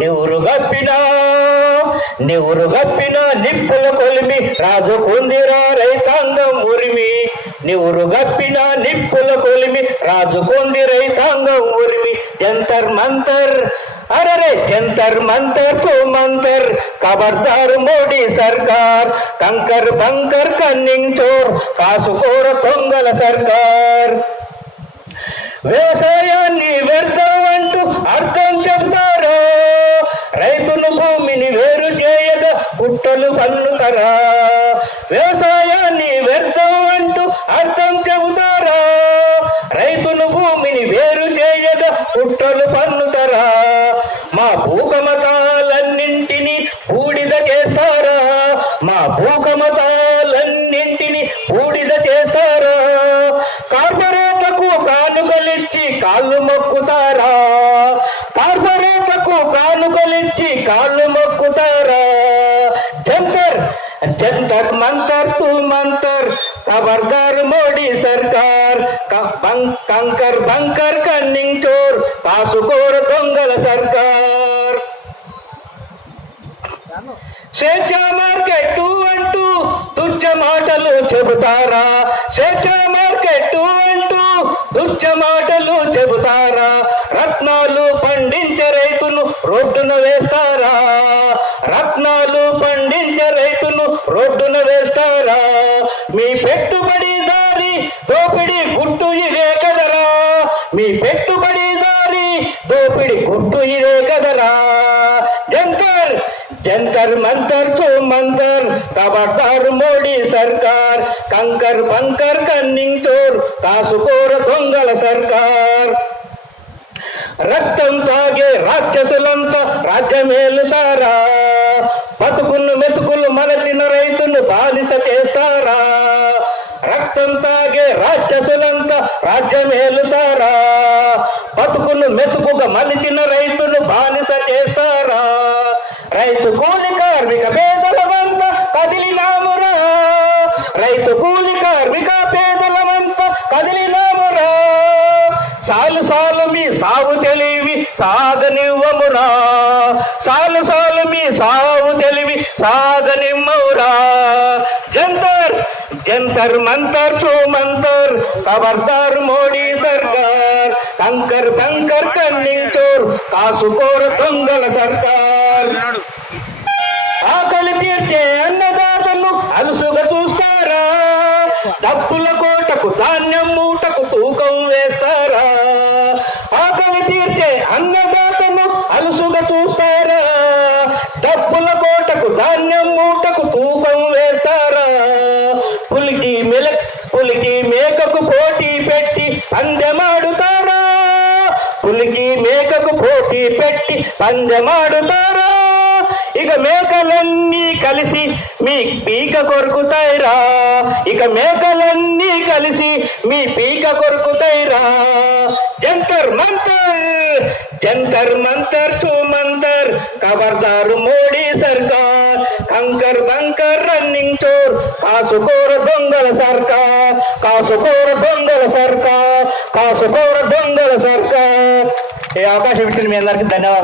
నివురు గప్పిన నిప్పుల కొలిమి రాజుకుందిరా రైతాంగం ఉరిమి. నివురు గప్పిన నిప్పుల కొలిమి రాజుకుంది రైతాంగం ఉరిమి. జంతర్ మంతర్ అరే జంతర్ మంతర్ సుమంతర్ ఖబర్దార్ మోడీ సర్కార్. కంకర్ బంకర్ కన్నింగ్ చోర్ కాసుకోర దొంగల సర్కార్. వ్యవసాయాన్ని వ్యర్థం అంటూ అర్థం చెబుతారా? రైతును భూమిని వేరు చేయగా పుట్టలు పన్నుతారా? వ్యవసాయాన్ని వ్యర్థం అంటూ అర్థం చెబుతారా? రైతును భూమిని వేరు చేయగా పుట్టలు పన్నుతారా? మా భూకమతాలన్నింటినీ బూడిద చేస్తారా? మా భూకమతాలన్నింటినీ బూడిద చేస్తారా? కార్పొరేట్లకు కానుకలిచ్చి కాళ్ళు మొక్కుతారా? కార్పొరేట్లకు కానుకలిచ్చి కాళ్ళు మొక్కుతారా? జంతర్ మంతర్ తూ మంతర్ ఖబర్దార్ మోడీ సర్కార్. కంకర్ బంకర్ కన్నింగ్ చోర్ కాసుకోర దొంగల సర్కార్. స్వేచ్ఛా మార్కెట్ అంటూ తుచ్చ మాటలు చెబుతారా? స్వేచ్ఛా మార్కెట్ అంటూ తుచ్చ మాటలు చెబుతారా? రత్నాలు పండించే రైతును రోడ్డున వేస్తారా? రత్నాలు పండించే రైతును రోడ్డున వేస్తారా? మీ పెట్టుబడిదారి దోపిడి గుట్టు ఇదే కదరా? మీ పెట్టుబడిదారి దోపిడి గుట్టు ఇదే కదరా? జంతర్ మంతర్ సుమంతర్ ఖబర్దార్ మోడీ సర్కార్. కంకర్ బంకర్ కన్నింగ్ చోర్ కాసుకోర దొంగల సర్కార్. రక్తం తాగే రాక్షసులంతా రాజ్యమేలుతారా? బతుకులు మెతుకులు మలచిన రైతును బానిస చేస్తారా? రక్తం తాగే రాక్షసులంతా రాజ్యమేలుతారా? బతుకులు మెతుకుగా మలిచిన రైతును బానిస చేస్తారా? రైతు కూలి కార్మిక పేదలమంతా కదిలినామురా. రైతు కూలి కార్మిక పేదలమంతా కదిలినామురా. సాలు సాలు మీ సాగు తెలివి సాగనివ్వమురా. సాలు సాలు మీ సాగు తెలివి సాగనివ్వమురా. జంతర్ మంతర్ సుమంతర్ ఖబర్దార్ మోడీ సర్కార్. కంకర్ బంకర్ కన్నింగ్ చోర్ కాసుకోర దొంగల సర్కార్. ఆకలి తీర్చే అన్నదాతలు అలుసుగా చూస్తారా? డబ్బుల కోటకు ధాన్యం మూటకు తూకం వేస్తారా? ఆకలి తీర్చే అన్నదాతలు అలుసుగా చూస్తారా? డబ్బుల కోటకు ధాన్యం మూటకు తూకం వేస్తారా? పులికి మేకకు పోటీ పెట్టి పందెమాడుతారా? పులికి మేకకు పోటీ పెట్టి పందెమాడుతారా? ఇక మేకలన్నీ కలిసి మీ పీక కొరుకుతాయిరా. ఇక మేకలన్నీ కలిసి మీ పీక కొరుకుతాయిరా. జంతర్ మంతర్ సుమంతర్ ఖబర్దారు మోడీ సర్కార్. కంకర్ బంకర్ రన్నింగ్ చోర్ కాసుకోర దొంగల సర్కార్. కాసుకోర దొంగల సర్కార్. కాసుకోర దొంగల సర్కార్. ఈ అవకాశం ఇచ్చిన మీ అందరికీ ధన్యవాదాలు.